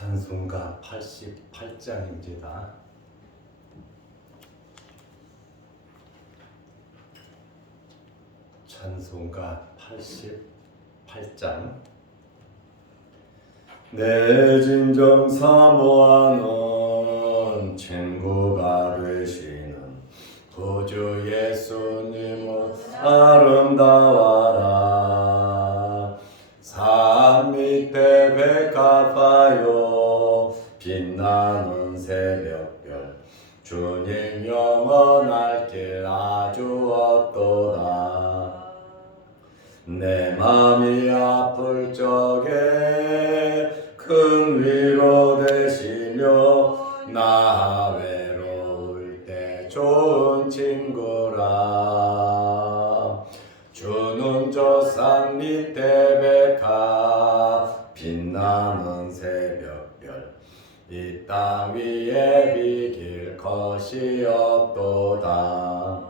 찬송가 88장입니다. 찬송가 88장. 내 진정 사모하는 친구가 되시는 구주 예수님은 아름다워라. 산 밑에 백합화요 빛나는 새벽별 주님 영원할 길 아주 없도다. 내 맘이 아플 적에 큰 위로 되시며 나 외로울 때 좋은 친구라. 주는 저 산 밑에 백합 빛나는 새벽별 이 땅 위에 비길 것이 없도다.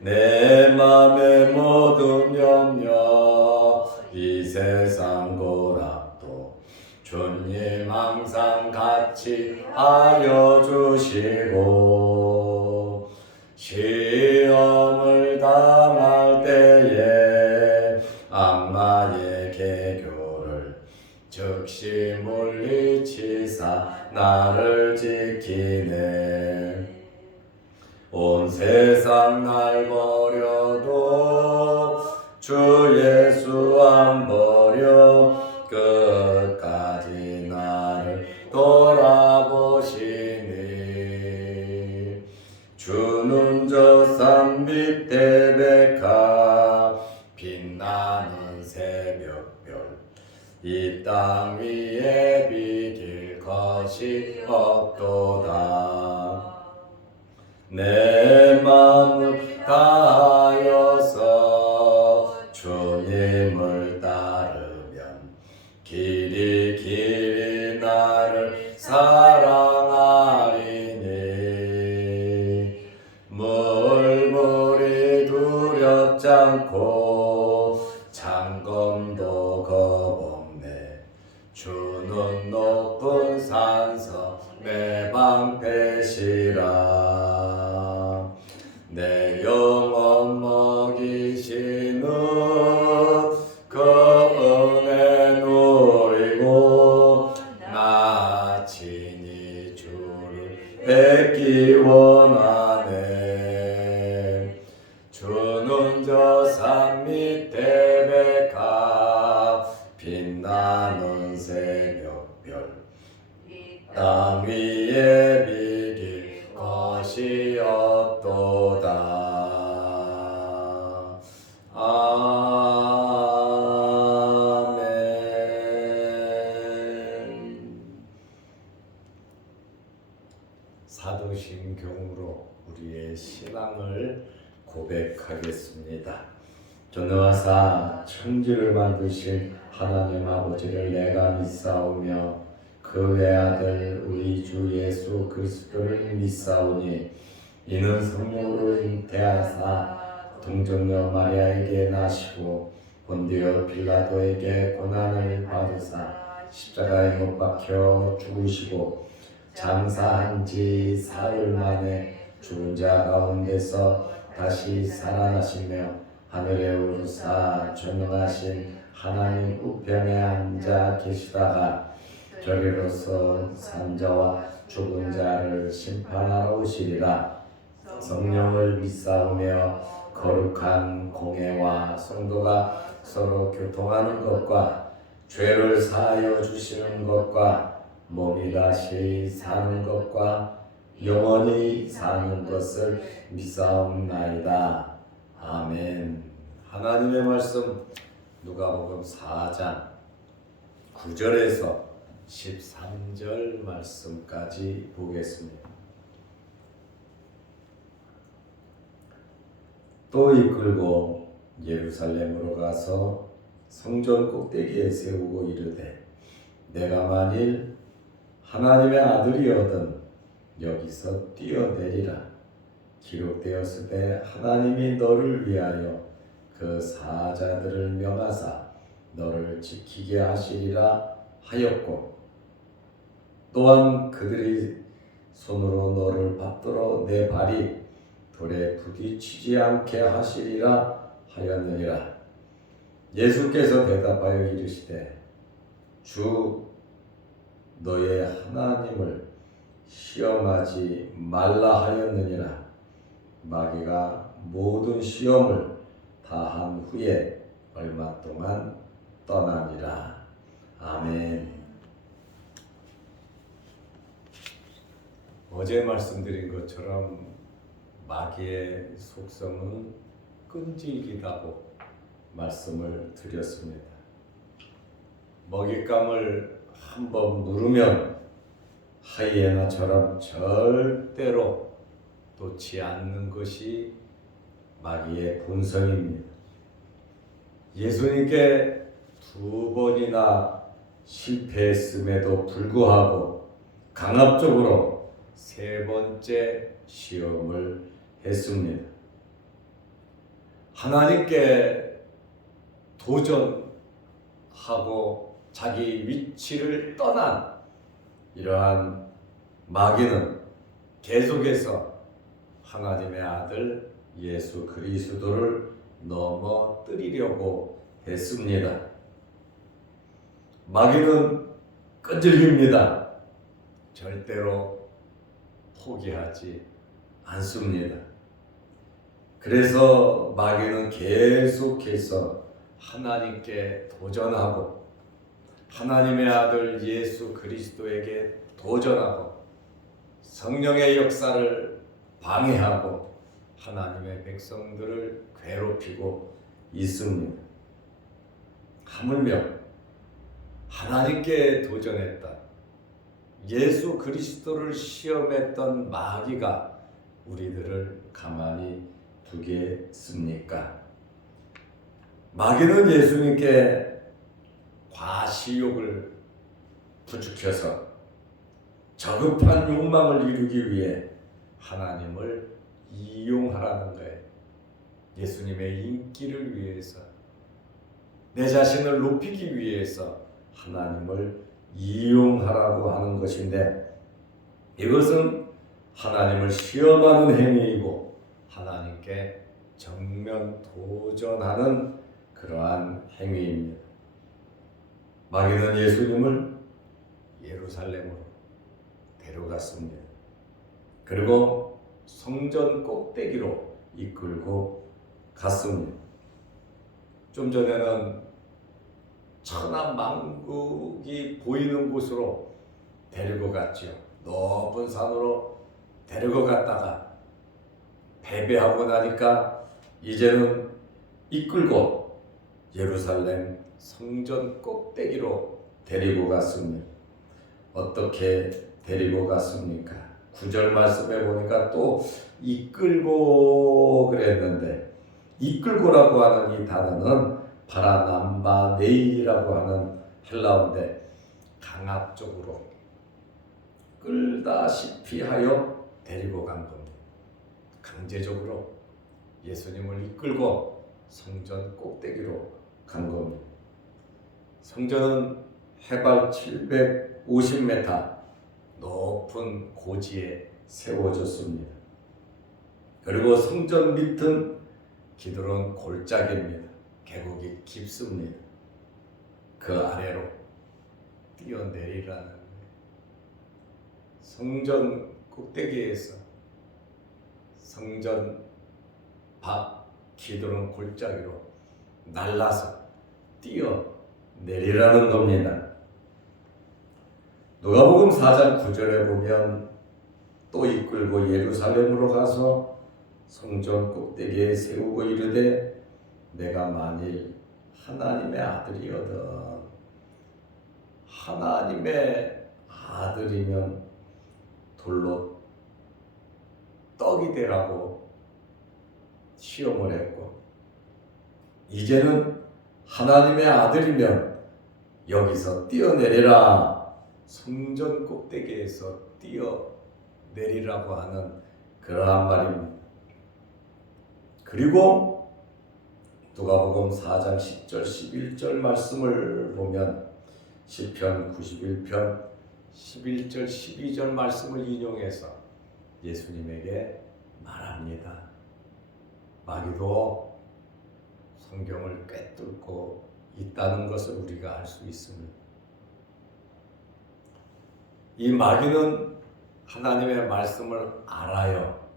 내 맘의 모든 염려 이 세상 고락도 주님 항상 같이 하여 주시고 시험을 당할 때에 악마의 계교를 즉시 물리치사 나를 지키네. 온 세상 날 버려도 주 예수 안 버려 끝까지 나를 돌아보시니. 주는 저 산 밑에 백합 빛나는 새벽별 이 땅 위에 비길 것이 없도다. 내 마음을 다하여서 주님을 따르면 길이 길이 나를 사랑하리니. 물물이 두렵지 않고 장검도 겁없네. 주는 높은 산서 내 방패시라. 내 영혼 먹이시는 그 은혜 누리고 나 친히 주를 뵙기 원하네. 주는 저 산 밑에 백합 빛나는 새벽별 땅 위에 비길 것이 없도다. 아멘. 사도신경으로 우리의 신앙을 고백하겠습니다. 전능하사 천지를 만드신 하나님 아버지를 내가 믿사오며 그 외아들 우리 주 예수 그리스도를 믿사오니 이는 성령으로 잉태하사 동정녀 마리아에게 나시고 본디오 빌라도에게 고난을 받으사 십자가에 못 박혀 죽으시고 장사한 지 사흘 만에 죽은 자 가운데서 다시 살아나시며 하늘에 오르사 전능하신 하나님 우편에 앉아 계시다가 저리로서 산자와 죽은 자를 심판하러 오시리라. 성령을 믿사오며 거룩한 공회와 성도가 서로 교통하는 것과 죄를 사하여 주시는 것과 몸이 다시 사는 것과 영원히 사는 것을 믿사옵나이다. 아멘. 하나님의 말씀 누가복음 4장 9절에서 13절 말씀까지 보겠습니다. 또 이끌고 예루살렘으로 가서 성전 꼭대기에 세우고 이르되 내가 만일 하나님의 아들이거든 여기서 뛰어내리라. 기록되었으되 하나님이 너를 위하여 그 사자들을 명하사 너를 지키게 하시리라 하였고 또한 그들이 손으로 너를 받들어 내 발이 돌에 부딪히지 않게 하시리라 하였느니라. 예수께서 대답하여 이르시되 주 너의 하나님을 시험하지 말라 하였느니라. 마귀가 모든 시험을 다 한 후에 얼마 동안 떠나니라. 아멘. 어제 말씀드린 것처럼 마귀의 속성은 끈질기다고 말씀을 드렸습니다. 먹잇감을 한번 물으면 하이에나처럼 절대로 놓지 않는 것이 마귀의 본성입니다. 예수님께 2번이나 실패했음에도 불구하고 강압적으로 3번째 시험을 했습니다. 하나님께 도전하고 자기 위치를 떠난 이러한 마귀는 계속해서 하나님의 아들 예수 그리스도를 넘어뜨리려고 했습니다. 마귀는 끈질깁니다. 절대로 포기하지 않습니다. 그래서 마귀는 계속해서 하나님께 도전하고 하나님의 아들 예수 그리스도에게 도전하고 성령의 역사를 방해하고 하나님의 백성들을 괴롭히고 있습니다. 하물며 하나님께 도전했다. 예수 그리스도를 시험했던 마귀가 우리들을 가만히 두겠습니까? 마귀는 예수님께 과시욕을 부추겨서 저급한 욕망을 이루기 위해 하나님을 이용하라는 거예요. 예수님의 인기를 위해서, 내 자신을 높이기 위해서 하나님을 이용하라고 하는 것인데, 이것은 하나님을 시험하는 행위이고 하나님께 정면 도전하는 그러한 행위입니다. 마귀는 예수님을 예루살렘으로 데려갔습니다. 그리고 성전 꼭대기로 이끌고 갔습니다. 좀 전에는 천하만국이 보이는 곳으로 데리고 갔죠. 높은 산으로 데리고 갔다가 패배하고 나니까 이제는 이끌고 예루살렘 성전 꼭대기로 데리고 갔습니다. 어떻게 데리고 갔습니까? 9절 말씀에 보니까 또 이끌고 그랬는데, 이끌고라고 하는 이 단어는 파라남바네이라고 하는 헬라어인데 강압적으로 끌다시피 하여 데리고 간 겁니다. 강제적으로 예수님을 이끌고 성전 꼭대기로 간 겁니다. 성전은 해발 750m 높은 고지에 세워졌습니다. 그리고 성전 밑은 기드론 골짜기입니다. 계곡이 깊습니다. 그 아래로 뛰어내리라는 거예요. 성전 꼭대기에서 성전 밖 기드론 골짜기로 날라서 뛰어내리라는 겁니다. 누가복음 4장 9절에 보면 또 이끌고 예루살렘으로 가서 성전 꼭대기에 세우고 이르되 내가 만일 하나님의 아들이거든, 하나님의 아들이면 돌로 떡이 되라고 시험을 했고, 이제는 하나님의 아들이면 여기서 뛰어내리라, 성전 꼭대기에서 뛰어내리라고 하는 그러한 말입니다. 그리고 누가복음 4장 10절 11절 말씀을 보면 시편 91편 11절 12절 말씀을 인용해서 예수님에게 말합니다. 마귀도 성경을 꿰뚫고 있다는 것을 우리가 알 수 있습니다. 이 마귀는 하나님의 말씀을 알아요.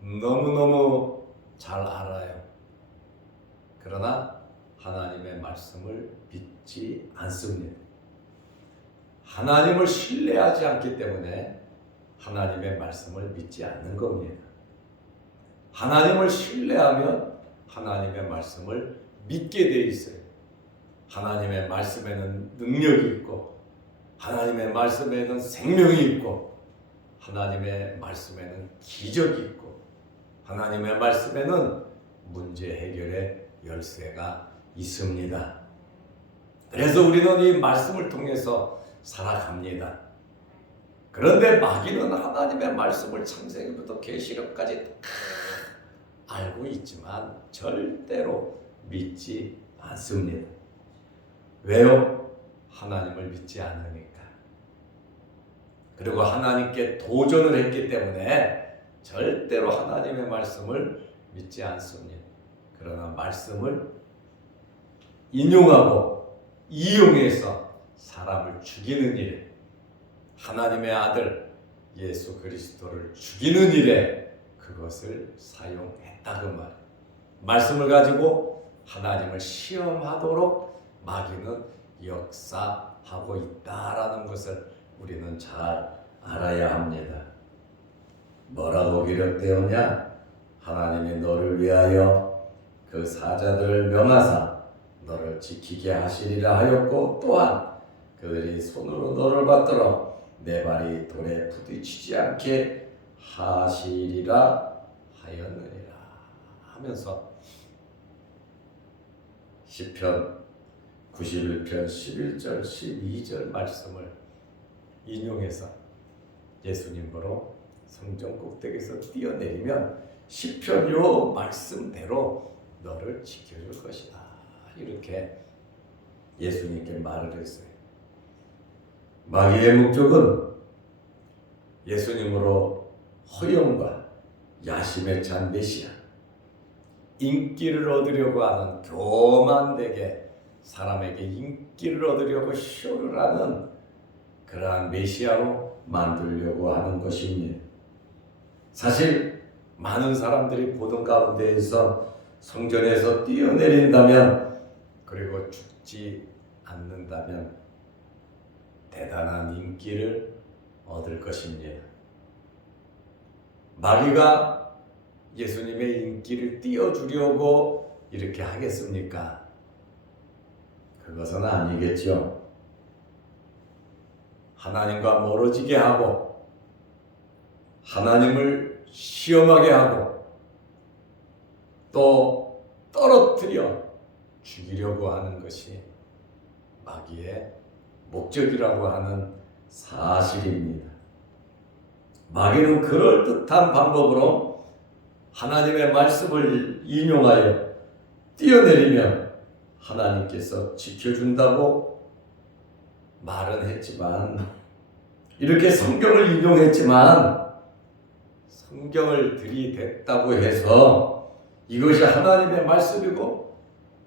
너무너무 잘 알아요. 그러나 하나님의 말씀을 믿지 않습니다. 하나님을 신뢰하지 않기 때문에 하나님의 말씀을 믿지 않는 겁니다. 하나님을 신뢰하면 하나님의 말씀을 믿게 돼 있어요. 하나님의 말씀에는 능력이 있고 하나님의 말씀에는 생명이 있고 하나님의 말씀에는 기적이 있고 하나님의 말씀에는 문제 해결의 열쇠가 있습니다. 그래서 우리는 이 말씀을 통해서 살아갑니다. 그런데 마귀는 하나님의 말씀을 창세기부터 계시록까지 다 알고 있지만 절대로 믿지 않습니다. 왜요? 하나님을 믿지 않으니까. 그리고 하나님께 도전을 했기 때문에 절대로 하나님의 말씀을 믿지 않습니다. 그러나 말씀을 인용하고 이용해서 사람을 죽이는 일에, 하나님의 아들 예수 그리스도를 죽이는 일에 그것을 사용했다 그 말. 말씀을 가지고 하나님을 시험하도록 마귀는 역사하고 있다라는 것을 우리는 잘 알아야 합니다. 뭐라고 기록되었냐? 하나님이 너를 위하여 그 사자들을 명하사 너를 지키게 하시리라 하였고 또한 그들이 손으로 너를 받들어 내 발이 돌에 부딪히지 않게 하시리라 하였느니라 하면서 시편 91편 11절 12절 말씀을 인용해서 예수님으로 성전 꼭대기에서 뛰어내리면 시편 요 말씀대로 너를 지켜줄 것이다. 이렇게 예수님께 말을 했어요. 마귀의 목적은 예수님으로 허영과 야심에 찬 메시아, 인기를 얻으려고 하는 교만되게 사람에게 인기를 얻으려고 쇼를 하는 그러한 메시아로 만들려고 하는 것입니다. 사실 많은 사람들이 보던 가운데에서 성전에서 뛰어내린다면 그리고 죽지 않는다면 대단한 인기를 얻을 것입니다. 마귀가 예수님의 인기를 띄워주려고 이렇게 하겠습니까? 그것은 아니겠죠. 하나님과 멀어지게 하고 하나님을 시험하게 하고 또 떨어뜨려 죽이려고 하는 것이 마귀의 목적이라고 하는 사실입니다. 마귀는 그럴듯한 방법으로 하나님의 말씀을 인용하여 뛰어내리면 하나님께서 지켜준다고 말은 했지만 이렇게 성경을 인용했지만 성경을 들이댔다고 해서 이것이 하나님의 말씀이고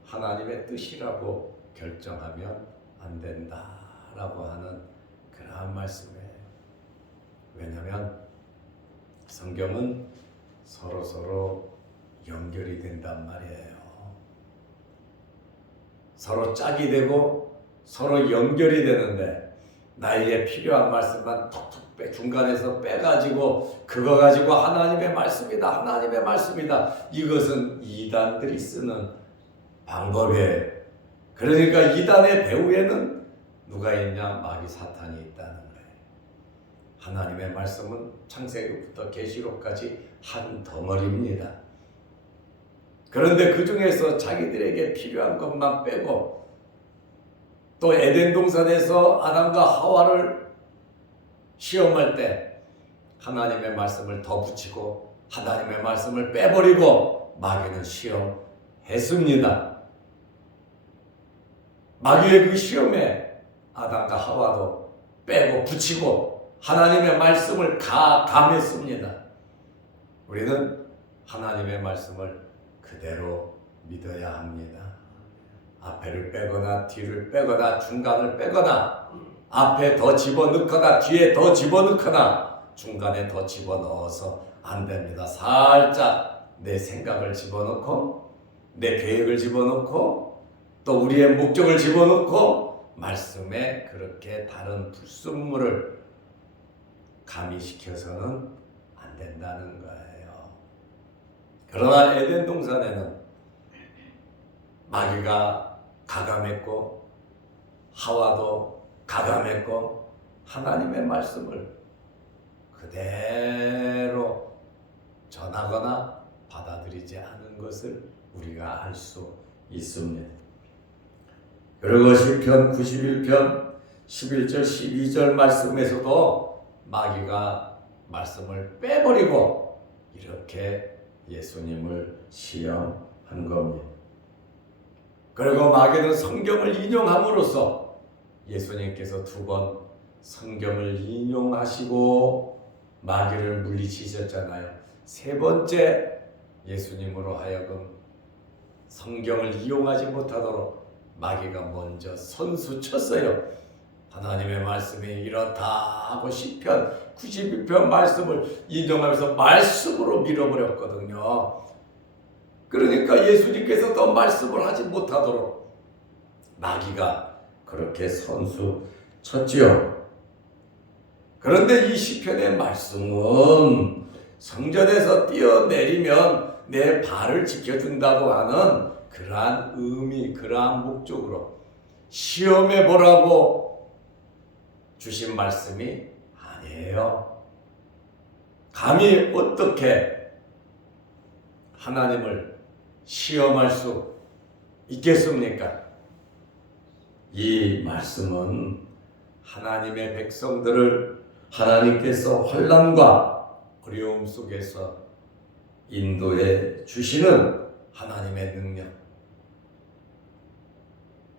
하나님의 뜻이라고 결정하면 안 된다라고 하는 그러한 말씀이에요. 왜냐하면 성경은 서로 연결이 된단 말이에요. 서로 짝이 되고 서로 연결이 되는데 나에게 필요한 말씀만 툭툭 중간에서 빼가지고 그거 가지고 하나님의 말씀이다, 하나님의 말씀이다. 이것은 이단들이 쓰는 방법이에요. 그러니까 이단의 배후에는 누가 있냐? 마귀 사탄이 있다는 거예요. 하나님의 말씀은 창세기부터 계시록까지 한 덩어리입니다. 그런데 그 중에서 자기들에게 필요한 것만 빼고 또 에덴 동산에서 아담과 하와를 시험할 때 하나님의 말씀을 더 붙이고 하나님의 말씀을 빼버리고 마귀는 시험했습니다. 마귀의 그 시험에 아담과 하와도 빼고 붙이고 하나님의 말씀을 감했습니다. 우리는 하나님의 말씀을 그대로 믿어야 합니다. 앞에를 빼거나 뒤를 빼거나 중간을 빼거나 앞에 더 집어넣거나 뒤에 더 집어넣거나 중간에 더 집어넣어서 안 됩니다. 살짝 내 생각을 집어넣고 내 계획을 집어넣고 또 우리의 목적을 집어넣고 말씀에 그렇게 다른 불순물을 가미시켜서는 안 된다는 거예요. 그러나 에덴 동산에는 마귀가 가감했고 하와도 가감했고 하나님의 말씀을 그대로 전하거나 받아들이지 않은 것을 우리가 알 수 있습니다. 그리고 시편 91편 11절 12절 말씀에서도 마귀가 말씀을 빼버리고 이렇게 예수님을 시험한 겁니다. 그리고 마귀는 성경을 인용함으로써 예수님께서 2번 성경을 인용하시고 마귀를 물리치셨잖아요. 3번째 예수님으로 하여금 성경을 이용하지 못하도록 마귀가 먼저 선수 쳤어요. 하나님의 말씀이 이렇다 하고 시편 92편 말씀을 인용하면서 말씀으로 밀어버렸거든요. 그러니까 예수님께서 더 말씀을 하지 못하도록 마귀가 그렇게 선수 쳤지요. 그런데 이 시편의 말씀은 성전에서 뛰어내리면 내 발을 지켜준다고 하는 그러한 의미, 그러한 목적으로 시험해 보라고 주신 말씀이 아니에요. 감히 어떻게 하나님을 시험할 수 있겠습니까? 이 말씀은 하나님의 백성들을 하나님께서 환난과 어려움 속에서 인도해 주시는 하나님의 능력,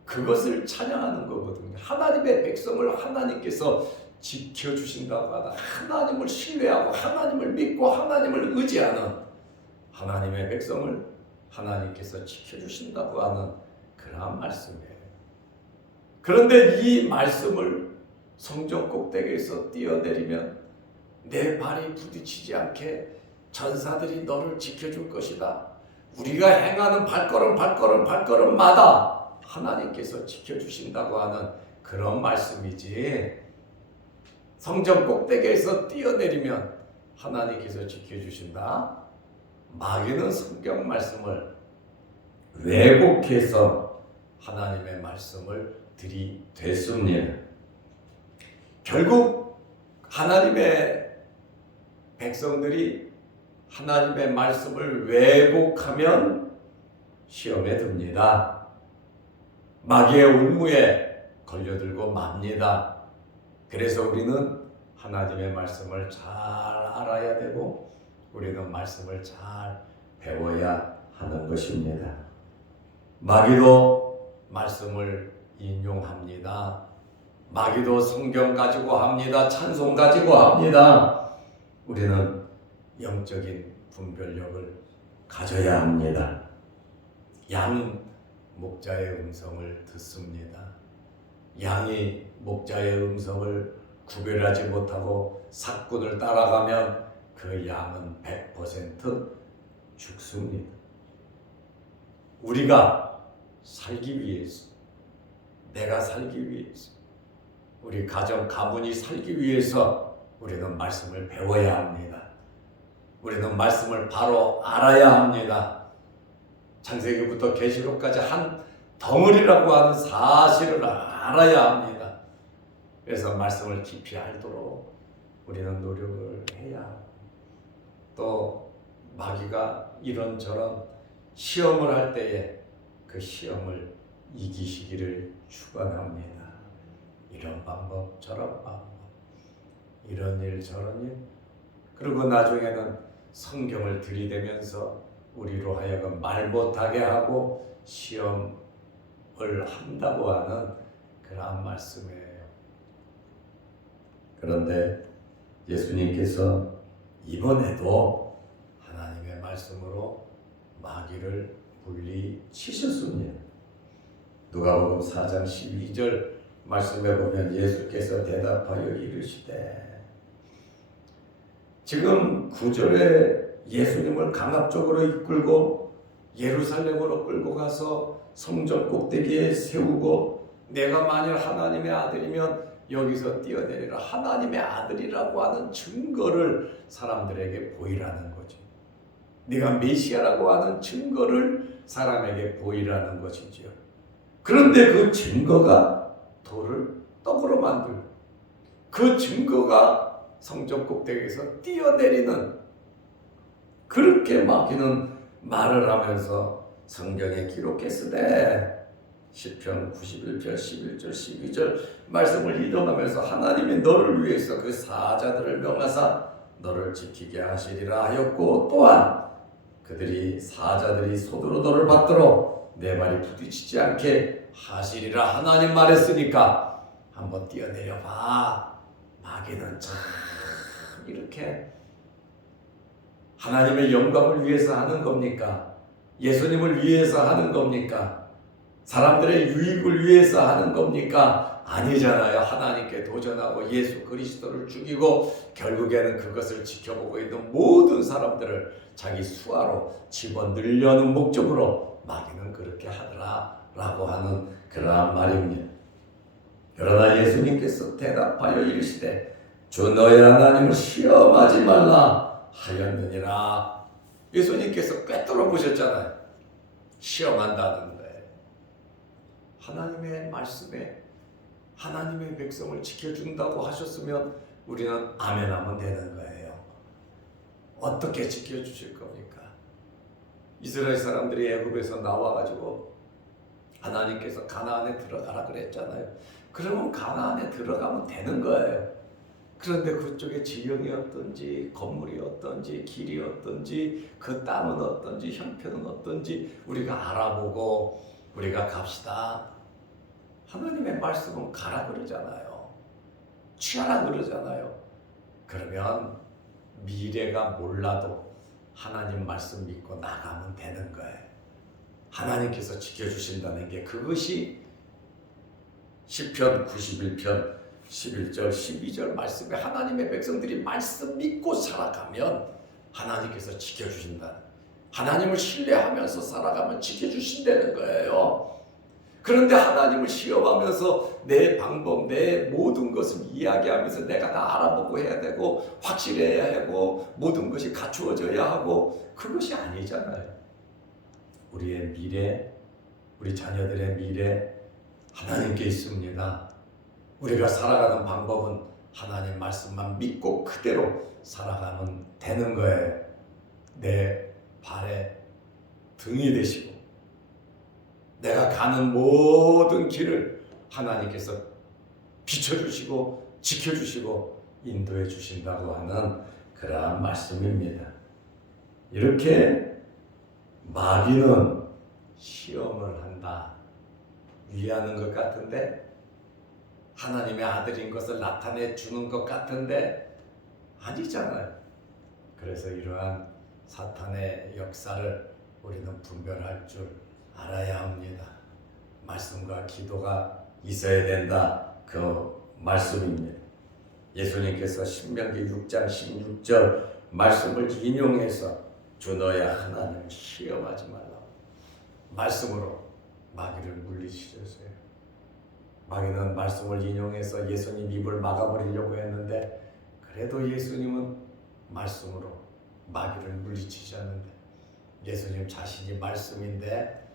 그것을 찬양하는 거거든요. 하나님의 백성을 하나님께서 지켜주신다고 하다 하나님을 신뢰하고 하나님을 믿고 하나님을 의지하는 하나님의 백성을 하나님께서 지켜주신다고 하는 그러한 말씀이에요. 그런데 이 말씀을 성전 꼭대기에서 뛰어내리면 내 발이 부딪히지 않게 전사들이 너를 지켜줄 것이다. 우리가 행하는 발걸음마다 하나님께서 지켜주신다고 하는 그런 말씀이지, 성전 꼭대기에서 뛰어내리면 하나님께서 지켜주신다. 마귀는 성경 말씀을 왜곡해서 하나님의 말씀을 들이댔습니다. 결국 하나님의 백성들이 하나님의 말씀을 왜곡하면 시험에 듭니다. 마귀의 올무에 걸려들고 맙니다. 그래서 우리는 하나님의 말씀을 잘 알아야 되고 우리는 말씀을 잘 배워야 하는 것입니다. 마귀도 말씀을 인용합니다. 마귀도 성경 가지고 합니다. 찬송 가지고 합니다. 우리는 영적인 분별력을 가져야 합니다. 양은 목자의 음성을 듣습니다. 양이 목자의 음성을 구별하지 못하고 삭군을 따라가면 그 양은 100% 죽습니다. 우리가 살기 위해서, 내가 살기 위해서, 우리 가정 가문이 살기 위해서 우리는 말씀을 배워야 합니다. 우리는 말씀을 바로 알아야 합니다. 창세기부터 계시록까지 한 덩어리라고 하는 사실을 알아야 합니다. 그래서 말씀을 깊이 알도록 우리는 노력을 해야 하고, 또 마귀가 이런저런 시험을 할 때에 그 시험을 이기시기를 축원합니다. 이런 방법 저런 방법, 이런 일 저런 일, 그리고 나중에는 성경을 들이대면서 우리로 하여금 말 못하게 하고 시험을 한다고 하는 그러한 말씀이에요. 그런데 예수님께서 이번에도 하나님의 말씀으로 마귀를 물리치셨습니다. 누가복음 4장 12절 말씀에 보면 예수께서 대답하여 이르시되, 지금 9절에 예수님을 강압적으로 이끌고 예루살렘으로 끌고 가서 성전 꼭대기에 세우고, 내가 만일 하나님의 아들이면 여기서 뛰어내리라, 하나님의 아들이라고 하는 증거를 사람들에게 보이라는 거죠. 네가 메시아라고 하는 증거를 사람에게 보이라는 것이죠. 그런데 그 증거가 돌을 떡으로 만들고, 그 증거가 성전 꼭대기에서 뛰어내리는, 그렇게 마귀는 말을 하면서 성경에 기록했으되, 시편 91편 11절 12절 말씀을 인용하면서 하나님이 너를 위해서 그 사자들을 명하사 너를 지키게 하시리라 하였고, 또한 그들이 사자들이 소두로 너를 받도록 내 발이 부딪히지 않게 하시리라 하나님 말했으니까 한번 뛰어내려 봐. 마귀는 참 이렇게 하나님의 영광을 위해서 하는 겁니까? 예수님을 위해서 하는 겁니까? 사람들의 유익을 위해서 하는 겁니까? 아니잖아요. 하나님께 도전하고 예수 그리스도를 죽이고 결국에는 그것을 지켜보고 있는 모든 사람들을 자기 수하로 집어넣으려는 목적으로 마귀는 그렇게 하더라라고 하는 그러한 말입니다. 그러나 예수님께서 대답하여 이르시되, 주 너의 하나님을 시험하지 말라 하였느니라. 예수님께서 꿰뚫어 보셨잖아요. 시험한다는 거예요. 하나님의 말씀에 하나님의 백성을 지켜준다고 하셨으면 우리는 아멘하면 되는 거예요. 어떻게 지켜주실 겁니까? 이스라엘 사람들이 애굽에서 나와가지고 하나님께서 가나안에 들어가라 그랬잖아요. 그러면 가나안에 들어가면 되는 거예요. 그런데 그쪽에 지형이 어떤지, 건물이 어떤지, 길이 어떤지, 그 땅은 어떤지, 형편은 어떤지 우리가 알아보고 우리가 갑시다. 하나님의 말씀은 가라 그러잖아요. 취하라 그러잖아요. 그러면 미래가 몰라도 하나님 말씀 믿고 나가면 되는 거예요. 하나님께서 지켜주신다는 게 그것이 시편 91편 11절 12절 말씀에 하나님의 백성들이 말씀 믿고 살아가면 하나님께서 지켜주신다. 하나님을 신뢰하면서 살아가면 지켜주신다는 거예요. 그런데 하나님을 시험하면서 내 방법, 내 모든 것을 이야기하면서 내가 다 알아보고 해야 되고 확실해야 하고 모든 것이 갖추어져야 하고, 그것이 아니잖아요. 우리의 미래, 우리 자녀들의 미래 하나님께 있습니다. 우리가 살아가는 방법은 하나님 말씀만 믿고 그대로 살아가면 되는 거예요. 내 발에 등이 되시고 내가 가는 모든 길을 하나님께서 비춰주시고 지켜주시고 인도해 주신다고 하는 그러한 말씀입니다. 이렇게 마귀는 시험을 한다, 위하는 것 같은데, 하나님의 아들인 것을 나타내 주는 것 같은데 아니잖아요. 그래서 이러한 사탄의 역사를 우리는 분별할 줄 알아야 합니다. 말씀과 기도가 있어야 된다, 그 말씀입니다. 예수님께서 신명기 6장 16절 말씀을 인용해서 주 너의 하나님을 시험하지 말라고 말씀으로 마귀를 물리치셨어요. 마귀는 말씀을 인용해서 예수님 입을 막아버리려고 했는데, 그래도 예수님은 말씀으로 마귀를 물리치셨는데, 예수님 자신이 말씀인데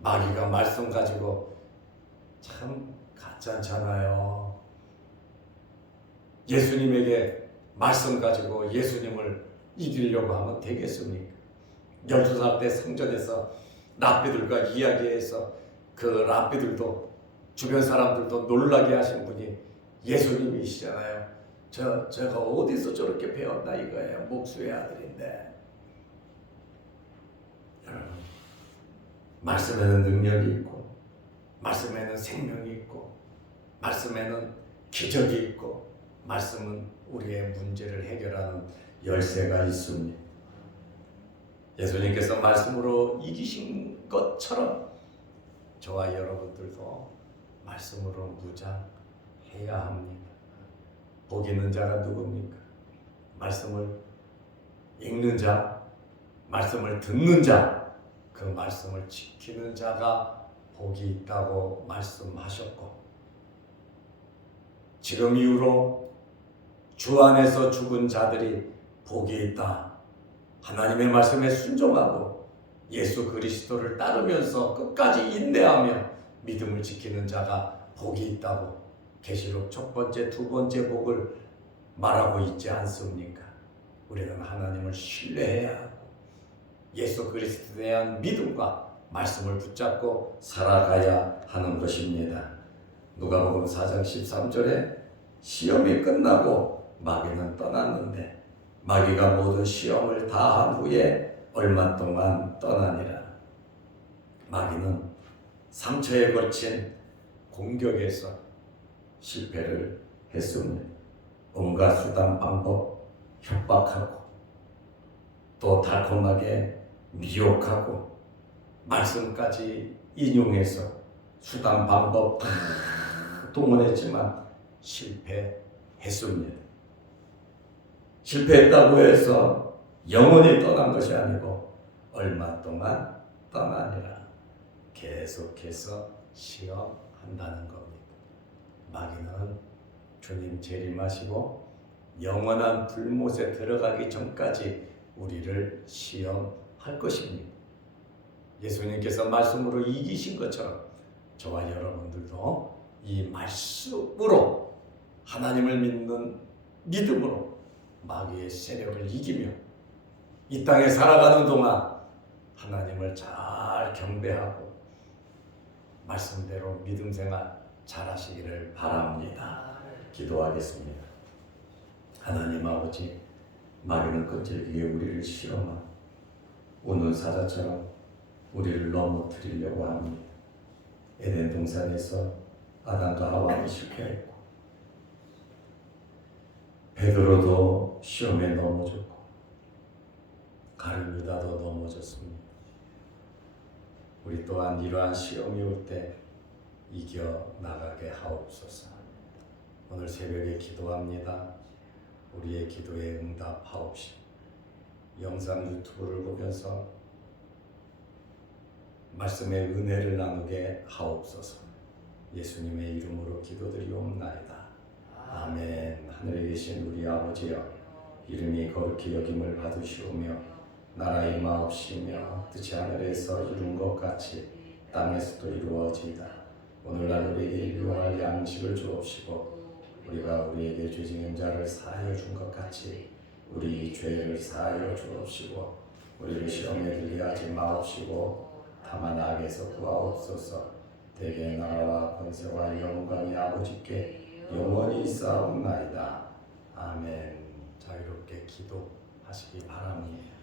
마귀가 말씀 가지고 참 가짜잖아요. 예수님에게 말씀 가지고 예수님을 이기려고 하면 되겠습니까? 12살 때 성전에서 랍비들과 이야기해서 그 랍비들도 주변 사람들도 놀라게 하신 분이 예수님이시잖아요. 제가 어디서 저렇게 배웠나 이거예요. 목수의 아들인데. 여러분, 말씀에는 능력이 있고 말씀에는 생명이 있고 말씀에는 기적이 있고 말씀은 우리의 문제를 해결하는 열쇠가 있습니다. 예수님께서 말씀으로 이기신 것처럼 저와 여러분들도 말씀으로 무장해야 합니다. 복 있는 자가 누굽니까? 말씀을 읽는 자, 말씀을 듣는 자, 그 말씀을 지키는 자가 복이 있다고 말씀하셨고, 지금 이후로 주 안에서 죽은 자들이 복이 있다. 하나님의 말씀에 순종하고 예수 그리스도를 따르면서 끝까지 인내하며 믿음을 지키는 자가 복이 있다고 계시록 첫 번째, 두 번째 복을 말하고 있지 않습니까? 우리는 하나님을 신뢰해야 하고 예수 그리스도에 대한 믿음과 말씀을 붙잡고 살아가야 하는 것입니다. 누가복음 4장 13절에 시험이 끝나고 마귀는 떠났는데 마귀가 모든 시험을 다한 후에 얼마 동안 떠나니라. 마귀는 상처에 걸친 공격에서 실패를 했습니다. 온갖 수단 방법 협박하고 또 달콤하게 미혹하고 말씀까지 인용해서 수단 방법 다 동원했지만 실패했습니다. 실패했다고 해서 영원히 떠난 것이 아니고 얼마 동안 떠나니라. 계속해서 시험한다는 겁니다. 마귀는 주님 재림하시고 영원한 불못에 들어가기 전까지 우리를 시험할 것입니다. 예수님께서 말씀으로 이기신 것처럼 저와 여러분들도 이 말씀으로 하나님을 믿는 믿음으로 마귀의 세력을 이기며 이 땅에 살아가는 동안 하나님을 잘 경배하고 말씀대로 믿음 생활 잘하시기를 바랍니다. 기도하겠습니다. 하나님 아버지, 마귀는 끈질기게 우리를 시험하고 우는 사자처럼 우리를 넘어뜨리려고 합니다. 에덴 동산에서 아담과 하와는 실패했고 베드로도 시험에 넘어졌고 가룟 유다도 넘어졌습니다. 우리 또한 이러한 시험이 올 때 이겨 나가게 하옵소서. 오늘 새벽에 기도합니다. 우리의 기도에 응답하옵시고 영상 유튜브를 보면서 말씀의 은혜를 나누게 하옵소서. 예수님의 이름으로 기도드리옵나이다. 아멘. 하늘에 계신 우리 아버지여, 이름이 거룩히 여김을 받으시오며 나라 임하옵시며 뜻이 하늘에서 이룬 것 같이 땅에서도 이루어지이다. 오늘날 우리에게 일용할 양식을 주옵시고 우리가 우리에게 죄짓는 자를 사하여 준 것 같이 우리 죄를 사하여 주옵시고 우리를 시험에 들게 하지 마옵시고 다만 악에서 구하옵소서. 대개 나라와 권세와 영광이 아버지께 영원히 있사옵나이다. 아멘. 자유롭게 기도하시기 바랍니다.